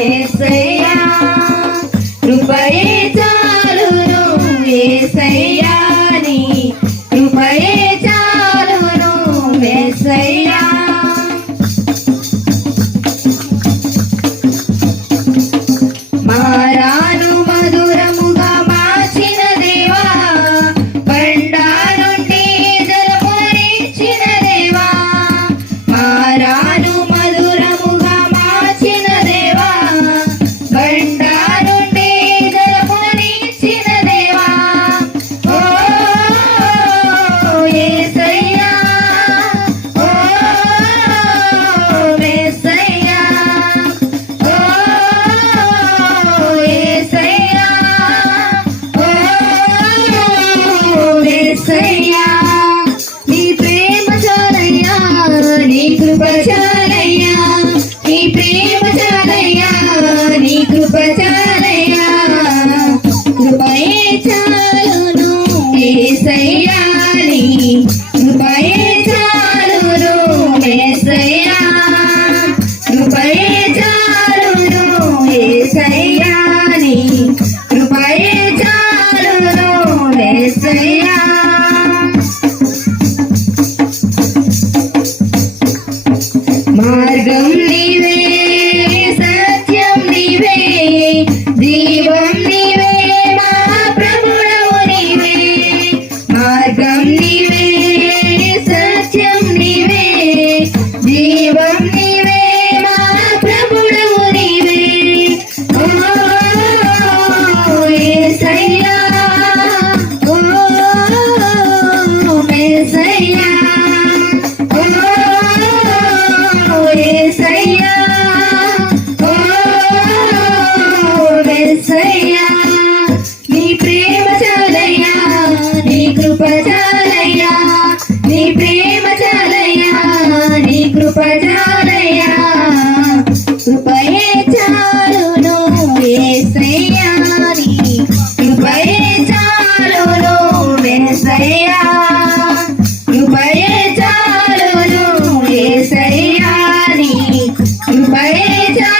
యేసయ్యా కృపయే చాలును యేసయ్యా నీ కృపయే చాలును యేసయ్యా మారాను మధురముగా మార్చిన దేవా బండా నుండి జలపరించిన దేవా మారాను మధురముగా మార్చిన దేవా బండా నుండి జలపరించిన దేవా ఓ యేసయ్యా ఓ యేసయ్యా నీ ప్రేమ చాలయ్యా నీ కృప చాలయ్యా నీ ప్రేమ చాలయ్యా నీ కృప చాలయ్యా కృపయే చాలును యేసయ్యా నీ కృపయే చాలును యేసయ్యా కృపయే చాలును యేసయ్యా నీ కృపయే చాలును యేసయ్యా మార్గం నీవే సత్యం నీవే జీవం నీవే మా ప్రభువు నీవే మార్గం నీవే సత్యం నీవే జీవం నీవే మా ప్రభువు నీవే ఓ యేసయ్యా ఓ యేసయ్యా యేసయ్యా ఓ యేసయ్యా నీ ప్రేమ చాలయ్యా నీ కృప చాలయ్యా నీ ప్రేమ చాలయ్యా నీ కృప చాలయ్యా కృపయే చాలును యేసయ్యా నీ కృపయే చాలును యేసయ్యా కృపయే చాలును యేసయ్యా నీ కృపయే చాలును